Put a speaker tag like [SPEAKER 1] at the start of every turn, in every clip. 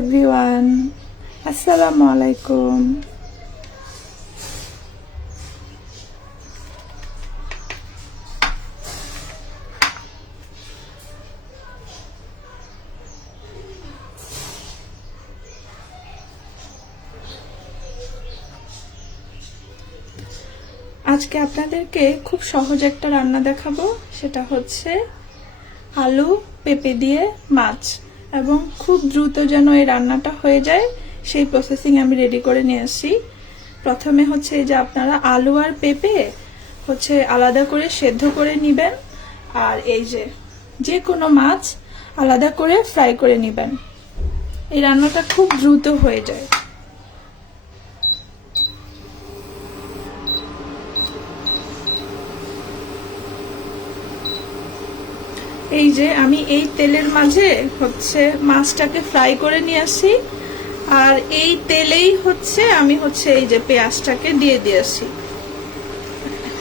[SPEAKER 1] Everyone আসসালামু আলাইকুম আজকে আপনাদেরকে খুব সহজ একটা রান্না দেখাবো। সেটা হচ্ছে আলু পেঁপে দিয়ে মাছ। এবং খুব দ্রুত যেন এই রান্নাটা হয়ে যায়, সেই প্রসেসিং আমি রেডি করে নিয়ে আসি প্রথমে হচ্ছে যে আপনারা আলু আর পেঁপে হচ্ছে আলাদা করে সেদ্ধ করে নেবেন, আর এই যে যে কোনো মাছ আলাদা করে ফ্রাই করে নেবেন। এই রান্নাটা খুব দ্রুত হয়ে যায়। এই যে আমি এই তেলের মাঝে হচ্ছে মাছটাকে ফ্রাই করে নিয়ে আসি। আর এই তেলেই হচ্ছে আমি হচ্ছে এই যে পেঁয়াজটাকে দিয়ে দিয়ে আসি।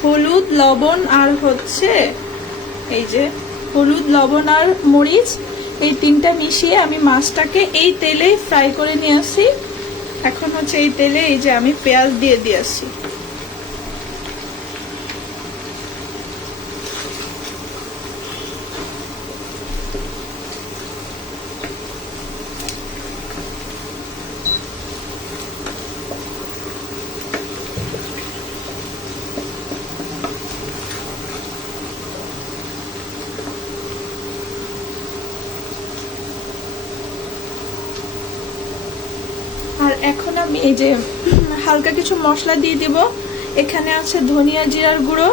[SPEAKER 1] হলুদ, লবণ আর হচ্ছে এই যে হলুদ, লবণ আর মরিচ এই তিনটা মিশিয়ে আমি মাছটাকে এই তেলেই ফ্রাই করে নিয়ে আসি। এখন হচ্ছে এই তেলে এই যে আমি পেঁয়াজ দিয়ে দিয়ে আর এখন আমি এই যে, হালকা কিছু মশলা দিয়ে দিব। এখানে আছে ধনিয়া জিরার গুঁড়ো,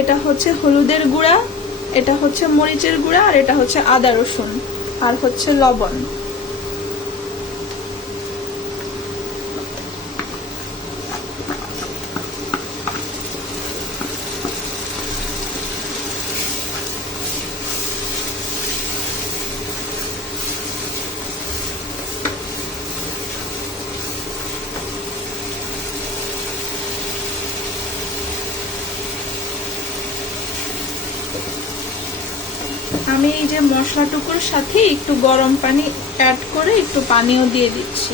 [SPEAKER 1] এটা হচ্ছে হলুদের গুঁড়া, এটা হচ্ছে মরিচের গুঁড়া, আর এটা হচ্ছে আদা রসুন, আর হচ্ছে লবণ আমি এই যে মশলাটুকুর সাথে একটু গরম পানি অ্যাড করে একটু পানিও দিয়ে দিচ্ছি।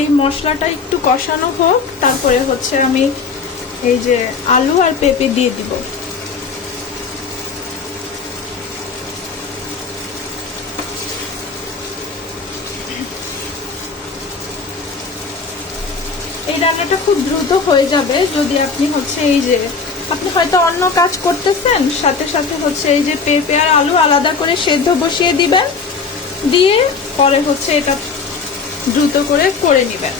[SPEAKER 1] এই মশলাটা একটু কষানো হোক, তারপরে হচ্ছে আমি এই যে আলু আর পেঁপে দিয়ে দিব এই রান্নাটা খুব হয়ে যাবে যদি আপনি হচ্ছে এই যে, আপনি হয়তো অন্য কাজ করতেছেন, সাথে সাথে হচ্ছে এই যে পেঁপে আর আলু আলাদা করে সেদ্ধ বসিয়ে দিবেন, দিয়ে পরে হচ্ছে এটা দ্রুত করে করে নেবেন।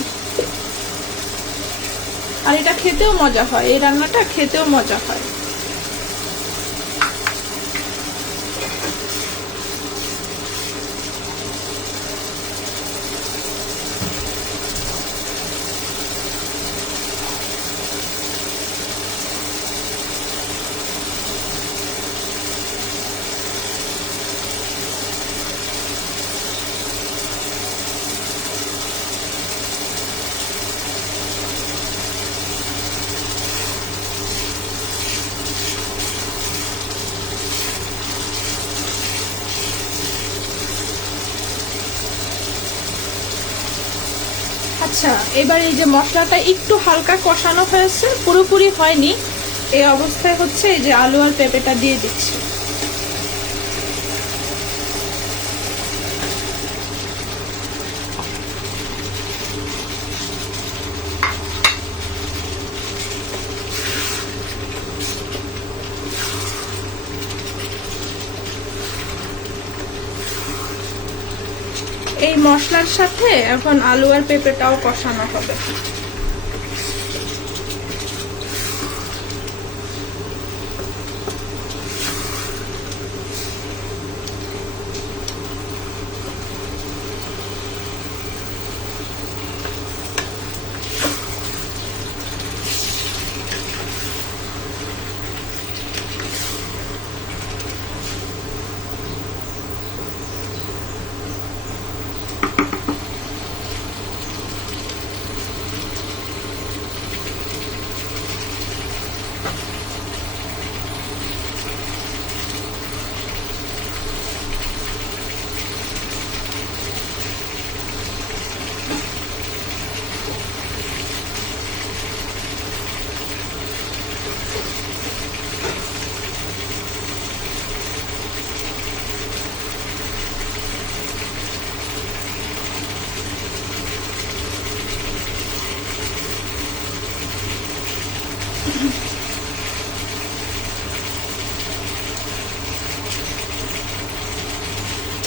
[SPEAKER 1] আর এটা খেতেও মজা হয়, এই রান্নাটা খেতেও মজা হয়। আচ্ছা এবার এই যে মশলাটা একটু হালকা কষানো হয়েছে, পুরোপুরি হয়নি। এই অবস্থায় হচ্ছে এই যে আলু আর পেঁপেটা দিয়ে দিচ্ছি। এই মশলার সাথে এখন আলু আর পেঁপেটাও কষানো হবে।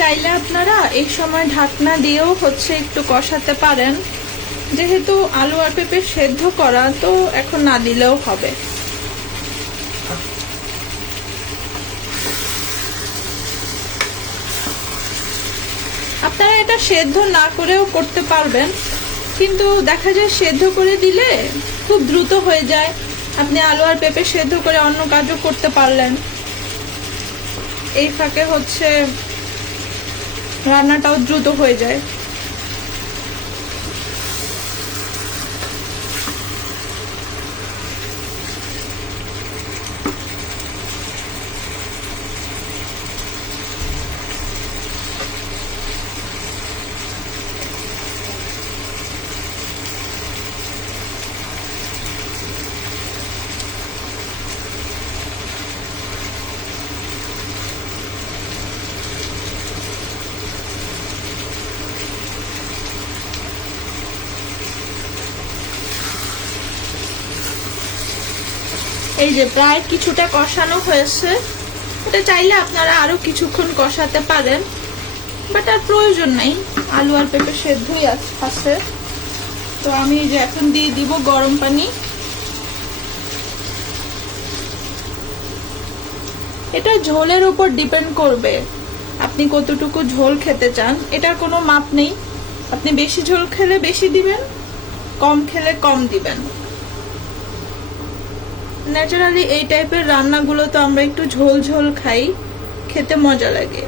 [SPEAKER 1] চাইলে আপনারা এই সময় ঢাকনা দিয়েও হচ্ছে একটু কষাতে পারেন। যেহেতু আলু আর পেঁপে সেদ্ধ করা, তো এখন না দিলেও হবে। আপনারা এটা সেদ্ধ না করেও করতে পারবেন, কিন্তু দেখা যায় সেদ্ধ করে দিলে খুব দ্রুত হয়ে যায়। আপনি আলু আর পেঁপে সেদ্ধ করে অন্য কাজও করতে পারলেন। এই ফাঁকে হচ্ছে রান্নাটাও দ্রুত হয়ে যায়। এই যে প্রায় কিছুটা কষানো হয়েছে। এটা চাইলে আপনারা আরও কিছুক্ষণ কষাতে পারেন। বাট আর প্রয়োজন নেই। আলু আর পেঁপে সেদ্ধই আছে তো আমি যে এখন দিয়ে দিব গরম পানি। এটা ঝোলের উপর ডিপেন্ড করবে। আপনি কতটুকু ঝোল খেতে চান। এটার কোনো মাপ নেই। আপনি বেশি ঝোল খেলে বেশি দিবেন, কম খেলে কম দিবেন। ন্যাচারালি এই টাইপের রান্নাগুলো তো আমরা একটু ঝোল ঝোল খাই, খেতে মজা লাগে।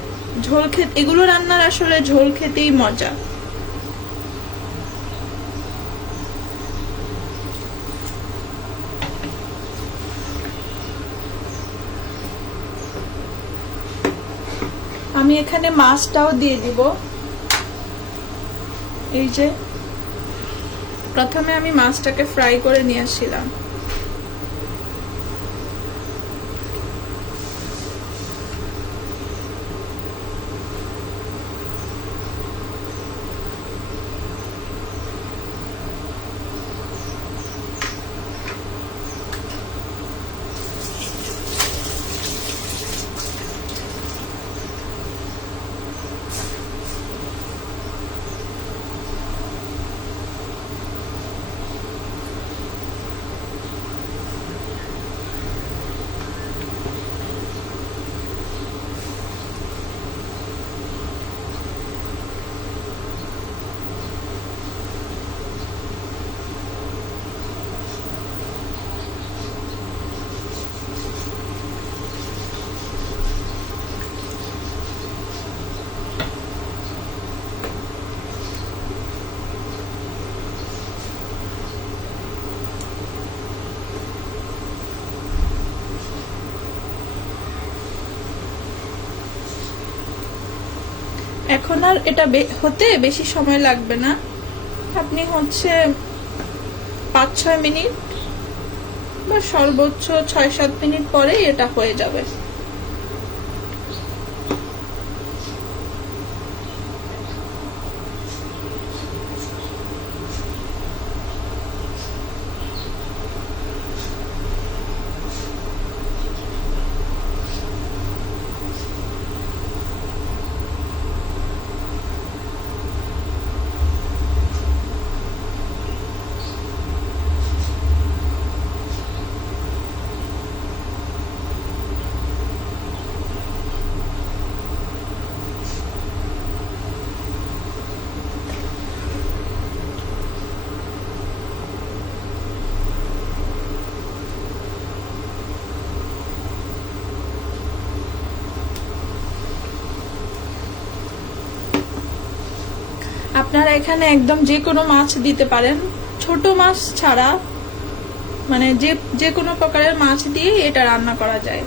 [SPEAKER 1] ঝোল খেতে, এগুলো রান্নার আসলে ঝোল খেতেই মজা। আমি এখানে মাছটাও দিয়ে দিব। এই যে, প্রথমে আমি মাছটাকে ফ্রাই করে নিয়ে আসছিলাম। এখন আর এটা হতে বেশি সময় লাগবে না। আপনি হচ্ছে পাঁচ ছয় মিনিট বা সর্বোচ্চ ছয় সাত মিনিট পরেই এটা হয়ে যাবে। আপনারা এখানে একদম যে কোনো মাছ দিতে পারেন। ছোট মাছ ছাড়া মানে যে যে কোনো প্রকারের মাছ দিয়ে এটা রান্না করা যায়।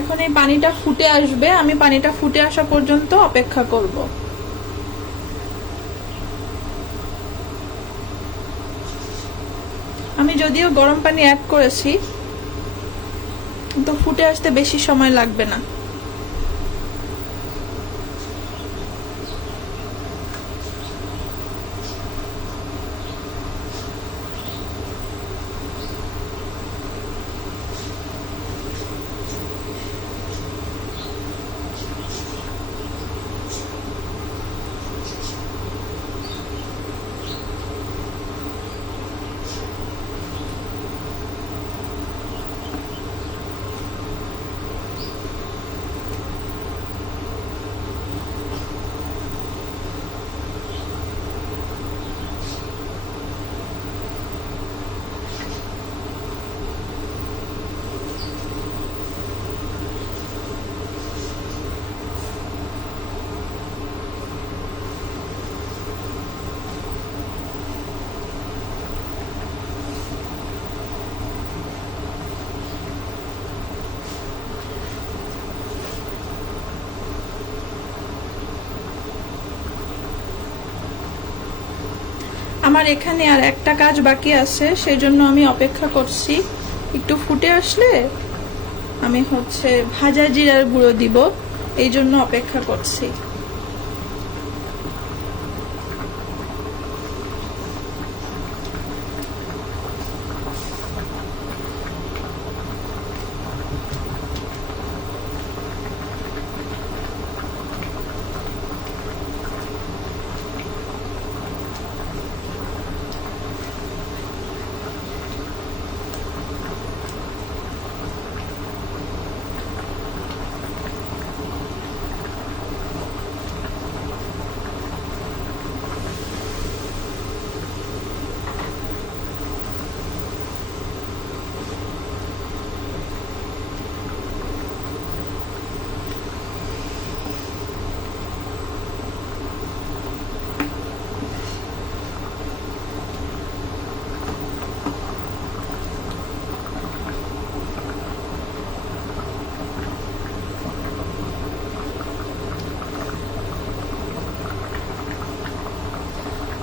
[SPEAKER 1] এখন এই পানিটা ফুটে আসবে। আমি পানিটা ফুটে আসা পর্যন্ত অপেক্ষা করব। আমি যদিও গরম পানি অ্যাড করেছি কিন্তু ফুটে আসতে বেশি সময় লাগবে না। আমার এখানে আর একটা কাজ বাকি আছে সেই জন্য আমি অপেক্ষা করছি। একটু ফুটে আসলে আমি হচ্ছে ভাজা জিরার গুঁড়ো দিব, এই জন্য অপেক্ষা করছি।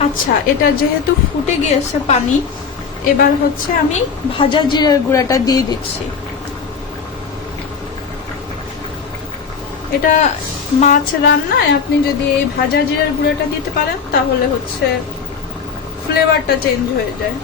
[SPEAKER 1] আচ্ছা এটা যেহেতু ফুটে গিয়েছে পানি, এবার হচ্ছে আমি ভাজা জিরার গুঁড়াটা দিয়ে দিচ্ছি। এটা মাছ রান্নায় আপনি যদি এই ভাজা জিরার গুঁড়াটা দিতে পারেন, তাহলে হচ্ছে ফ্লেভারটা চেঞ্জ হয়ে যায়।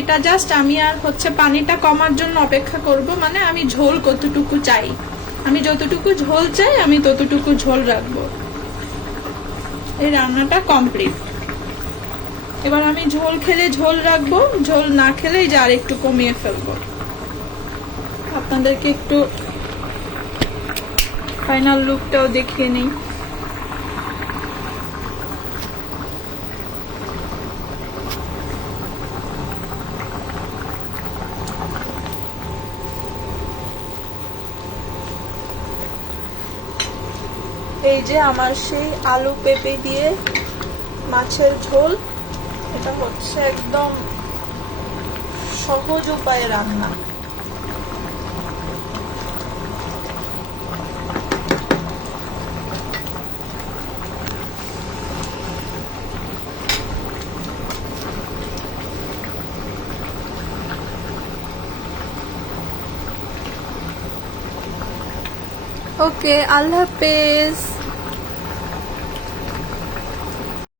[SPEAKER 1] এটা জাস্ট আমি আর হচ্ছে পানিটা কমার জন্য অপেক্ষা করব মানে আমি ঝোল কতটুকু চাই। আমি যতটুকু ঝোল চাই, আমি ততটুকু ঝোল রাখব। এই রান্নাটা কমপ্লিট এবার আমি ঝোল খেলে ঝোল রাখব, ঝোল না খেলে যে আর একটু কমিয়ে ফেলব। আপনাদেরকে একটু ফাইনাল লুকটাও দেখিয়ে নিই। যে আমার সেই আলু পেঁপে দিয়ে মাছের ঝোল, এটা হচ্ছে একদম সহজ উপায়ে রান্না। ওকে আল্লাহ হাফেজ।